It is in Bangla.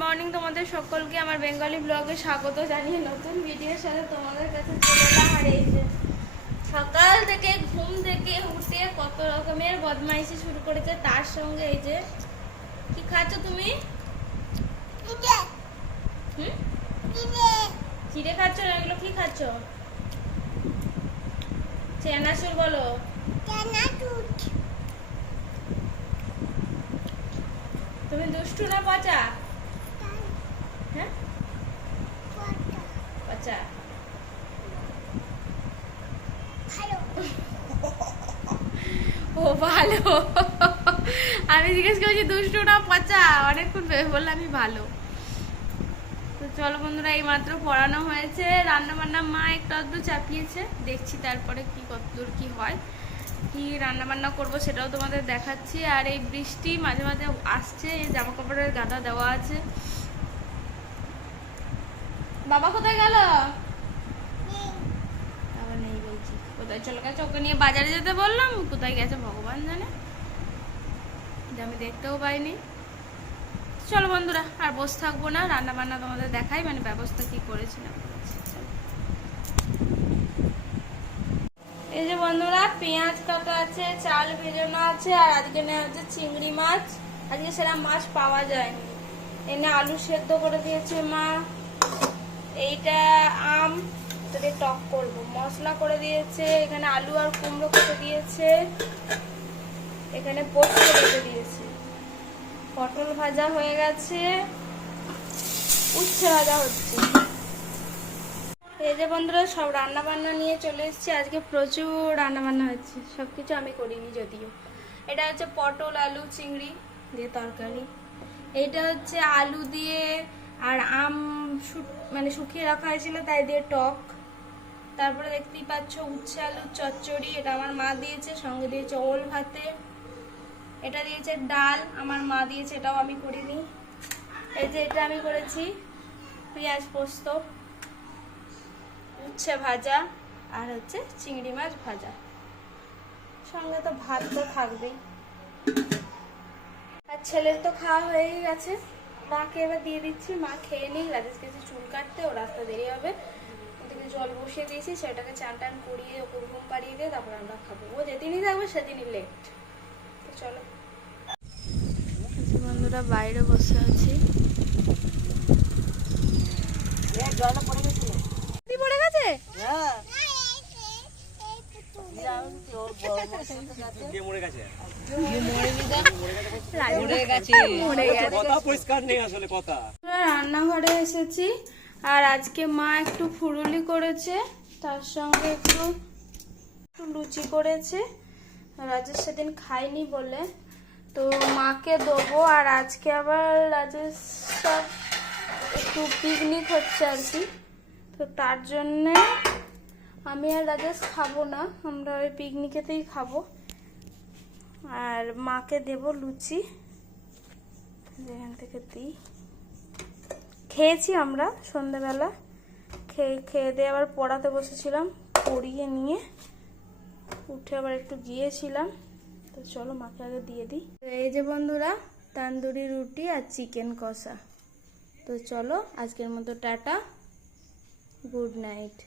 মর্নিং তোমাদের সকলকে আমার বেঙ্গলি ব্লগে স্বাগত জানিয়ে নতুন ভিডিওর সাথে তোমাদের কাছে চলে এলাম। আর এই যে সকাল থেকে ঘুম থেকে উঠে কত রকমের বদমাইশি শুরু করেছে, তার সঙ্গে এই যে কি খাচ্ছ তুমি? চিড়ে খাচ্ছ না? এগুলো কি খাচ্ছ? চেনাচুর বলো। তুমি দুষ্টু না পচা? হ্যাঁ পচা। ও ভালো। আমি জিজ্ঞেস করছি দুষ্টু না পচা, অনেকক্ষণ বললাম আমি ভালো। তো চলো বন্ধুরা, এই মাত্র পড়ানো হয়েছে, রান্না বান্না মা একটু আধটু চাপিয়েছে, দেখছি তারপরে কি কতদূর কি হয়, কি রান্না বান্না করবো সেটাও তোমাদের দেখাচ্ছি। আর এই বৃষ্টি মাঝে মাঝে আসছে, এই জামা কাপড়ের গাদা দেওয়া আছে। বাবা কোথায় গেল? বাবা নেই বলছি। কোথায় চলে গেছে? ওকে নিয়ে বাজারে যেতে বললাম, কোথায় গেছে ভগবান জানে, যে আমি দেখতেও পাইনি। চলো বন্ধুরা, আর বসে থাকবো না, রান্না বান্না তোমাদের দেখাই, মানে ব্যবস্থা কি করেছিলাম। এই যে বন্ধুরা, পেঁয়াজ কাটা আছে, চাল ভেজানো আছে, আর আজকে নেওয়া হচ্ছে চিংড়ি মাছ। আজকে সেরকম মাছ পাওয়া যায়নি। এনে আলু সেদ্ধ করে দিয়েছে মা। এইটা আম, এটা টক করবো, মশলা করে দিয়েছে। এখানে আলু আর কুমড়ো কেটে দিয়েছে। এখানে পোস্ত কেটে দিয়েছে। পটল ভাজা হয়ে গেছে, উচ্ছে ভাজা হচ্ছে। এই যে বন্ধুরা, সব রান্না বান্না নিয়ে চলে এসেছি। আজকে প্রচুর রান্না বান্না হচ্ছে, সবকিছু আমি করিনি যদিও। এটা হচ্ছে পটল আলু চিংড়ি দিয়ে তরকারি। এইটা হচ্ছে আলু দিয়ে আর আম মানে শুকিয়ে রাখা হয়েছিল তাই দিয়ে টক। তারপরে দেখতেই পাচ্ছ উচ্ছে আলুর চচ্চড়ি, এটা আমার মা দিয়েছে, সঙ্গে দিয়েছে ওল ভাতে। এটা দিয়েছে ডাল, আমার মা দিয়েছে, এটাও আমি করিনি। এই যে এটা আমি করেছি পেঁয়াজ পোস্ত, উচ্ছে ভাজা, আর হচ্ছে চিংড়ি মাছ ভাজা, সঙ্গে তো ভাত তো থাকবেই। আর ছেলের তো খাওয়া হয়েই গেছে, মাকে এবার দিয়ে দিচ্ছি। মা খেয়ে নিই, রাজেশ গেছে চুল কাটতে, ও রাস্তা দেরি হবে। ওদিকে জল বসিয়ে দিয়েছি, সেটাকে চান টান করিয়ে ওকে ঘুম পাড়িয়ে দিয়ে তারপর আমরা খাবো। ও যেদিনই থাকবে সেদিনই লেট। তো চলো বন্ধুরা, বাইরে বসে আছি। পড়ে গেছে? রান্নাঘরে এসেছি, আর আজকে মা একটু ফুরুলি করেছে, তার সঙ্গে একটু লুচি করেছে। রাজেশ সেদিন খাইনি বলে তো মাকে দেবো। আর আজকে আবার রাজেশ একটু পিকনিক হচ্ছে আর কি, তো তার জন্যে আমি আর রাজেশ খাবো না, আমরা ওই পিকনিকেতেই খাবো। আর মাকে দেব লুচি, যেখান থেকে দিই। খেয়েছি আমরা সন্ধ্যাবেলা, খেয়ে দিয়ে আবার পড়াতে বসেছিলাম, পড়িয়ে নিয়ে উঠে আবার একটু গিয়েছিলাম। তো চলো মাকে আগে দিয়ে দিই। এই যে বন্ধুরা, তান্দুরি রুটি আর চিকেন কষা। তো চলো আজকের মতো টাটা, গুড নাইট।